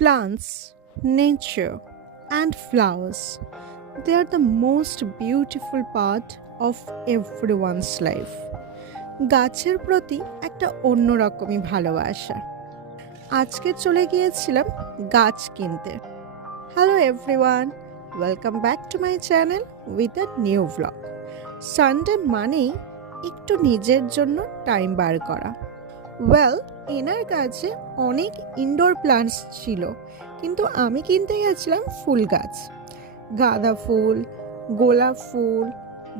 Plants, nature, and flowers. They are the most beautiful part of everyone's life. গাছের প্রতি একটা অন্যরকমই ভালোবাসা। আজকে চলে গিয়েছিলাম গাছ কিনতে। Hello everyone, welcome back to my channel with a new vlog. Sunday মানেই একটু নিজের জন্য টাইম বার করা। ওয়েল, এনার কাছে অনেক ইনডোর প্লান্টস ছিল, কিন্তু আমি কিনতে গেছিলাম ফুল গাছ। গাঁদা ফুল, গোলাপ ফুল,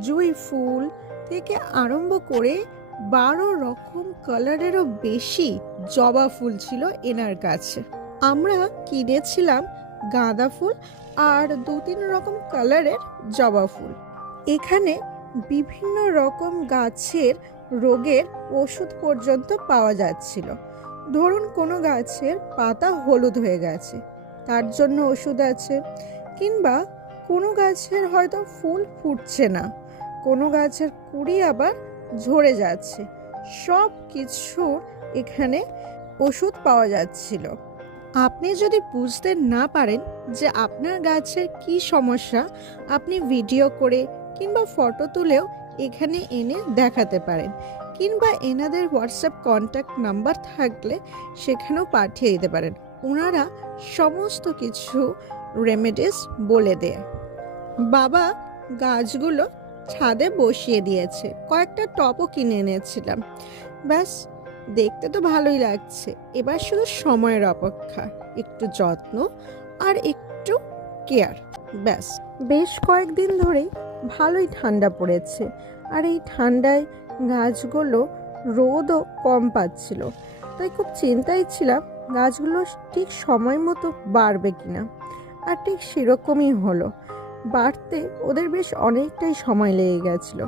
জুঁই ফুল থেকে আরম্ভ করে 12 রকম কালারেরও বেশি জবা ফুল ছিল এনার কাছে। আমরা কিনেছিলাম গাঁদা ফুল আর 2-3 রকম কালারের জবা ফুল। এখানে বিভিন্ন রকম গাছের রোগের ওষুধ পর্যন্ত পাওয়া যাচ্ছিল। ধরুন কোনো গাছের পাতা হলুদ হয়ে গেছে, তার জন্য ওষুধ আছে, কিংবা কোনো গাছের হয়তো ফুল ফুটছে না, কোনো গাছের কুঁড়ি আবার ঝরে যাচ্ছে, সব কিছুর এখানে ওষুধ পাওয়া যাচ্ছিল। আপনি যদি বুঝতে না পারেন যে আপনার গাছের কি সমস্যা, আপনি ভিডিও করে কিংবা ফটো তুলেও এখানে এনে দেখাতে পারেন, কিংবা এনাদের হোয়াটসঅ্যাপ কন্ট্যাক্ট নাম্বার থাকলে সেখানেও পাঠিয়ে দিতে পারেন। ওনারা সমস্ত কিছু রেমেডিস বলে দেয়। বাবা গাছগুলো ছাদে বসিয়ে দিয়েছে, কয়েকটা টবও কিনে এনেছিলাম। ব্যাস, দেখতে তো ভালোই লাগছে, এবার শুধু সময়ের অপেক্ষা, একটু যত্ন আর একটু কেয়ার। ব্যাস, বেশ কয়েকদিন ধরেই ভালোই ঠান্ডা পড়েছে, আর এই ঠান্ডায় গাছগুলো রোদও কম পাচ্ছিল, তাই খুব চিন্তায় ছিলাম গাছগুলো ঠিক সময় মতো বাড়বে কিনা। আর ঠিক সেরকমই হলো, বাড়তে ওদের বেশ অনেকটাই সময় লেগে গেছিলো।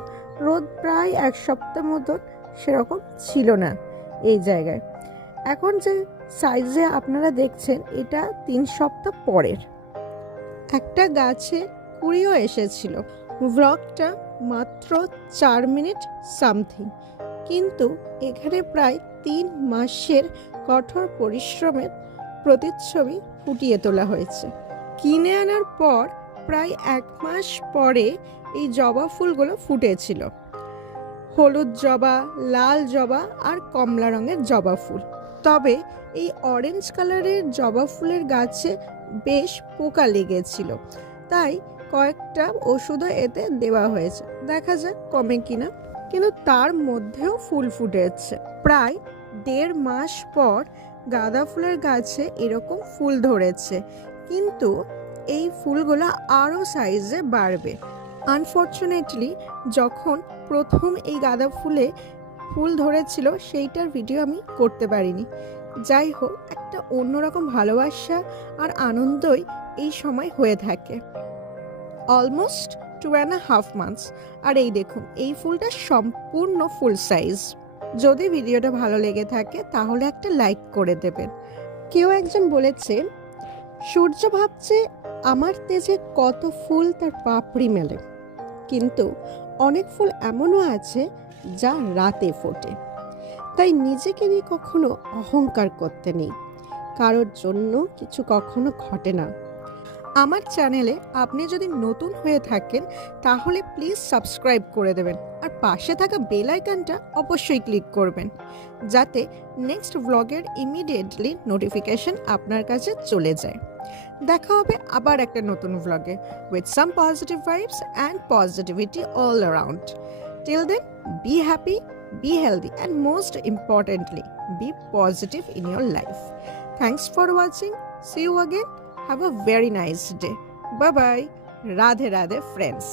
রোদ প্রায় 1 সপ্তাহ মতন সেরকম ছিল না এই জায়গায়। এখন যে সাইজে আপনারা দেখছেন, এটা 3 সপ্তাহ পরের। একটা গাছে কুড়িও এসেছিল। ব্লগটা মাত্র 4 মিনিট সামথিং, কিন্তু এখানে প্রায় 3 মাসের কঠোর পরিশ্রমের প্রতিচ্ছবি ফুটিয়ে তোলা হয়েছে। কিনে আনার পর প্রায় 1 মাস পরে এই জবা ফুলগুলো ফুটেছিল। হলুদ জবা, লাল জবা আর কমলা রঙের জবা ফুল। তবে এই অরেঞ্জ কালারের জবা ফুলের গাছে বেশ পোকা লেগেছিল, তাই কয়েকটা ওষুধও এতে দেওয়া হয়েছে, দেখা যাক কমে কিনা। কিন্তু তার মধ্যেও ফুল ফুটেছে। প্রায় 1.5 মাস পর গাঁদা ফুলের গাছে এরকম ফুল ধরেছে, কিন্তু এই ফুলগুলো আরও সাইজে বাড়বে। আনফর্চুনেটলি যখন প্রথম এই গাঁদা ফুলে ফুল ধরেছিল সেইটার ভিডিও আমি করতে পারিনি। যাই হোক, একটা অন্যরকম ভালোবাসা আর আনন্দই এই সময় হয়ে থাকে। অলমোস্ট 2.5 মান্থস, আর এই দেখুন এই ফুলটা সম্পূর্ণ ফুল সাইজ। যদি ভিডিওটা ভালো লেগে থাকে তাহলে একটা লাইক করে দেবেন। কেউ একজন বলেছে, সূর্য ভাবছে আমার তেজে কত ফুল তার পাপড়ি মেলে, কিন্তু অনেক ফুল এমনও আছে যা রাতে ফোটে। তাই নিজেকে নিয়ে কখনো অহংকার করতে নেই, কারোর জন্য কিছু কখনো ঘটে না। আমার চ্যানেলে আপনি যদি নতুন হয়ে থাকেন তাহলে প্লিজ সাবস্ক্রাইব করে দেবেন, আর পাশে থাকা বেল আইকনটা অবশ্যই ক্লিক করবেন, যাতে নেক্সট ব্লগের ইমিডিয়েটলি নোটিফিকেশন আপনার কাছে চলে যায়। দেখা হবে আবার একটা নতুন ব্লগে with some positive vibes and positivity all around. Till then, be happy, be healthy, and most importantly, be positive in your life. Thanks for watching. See you again. Have a very nice day. Bye bye. Radhe Radhe friends.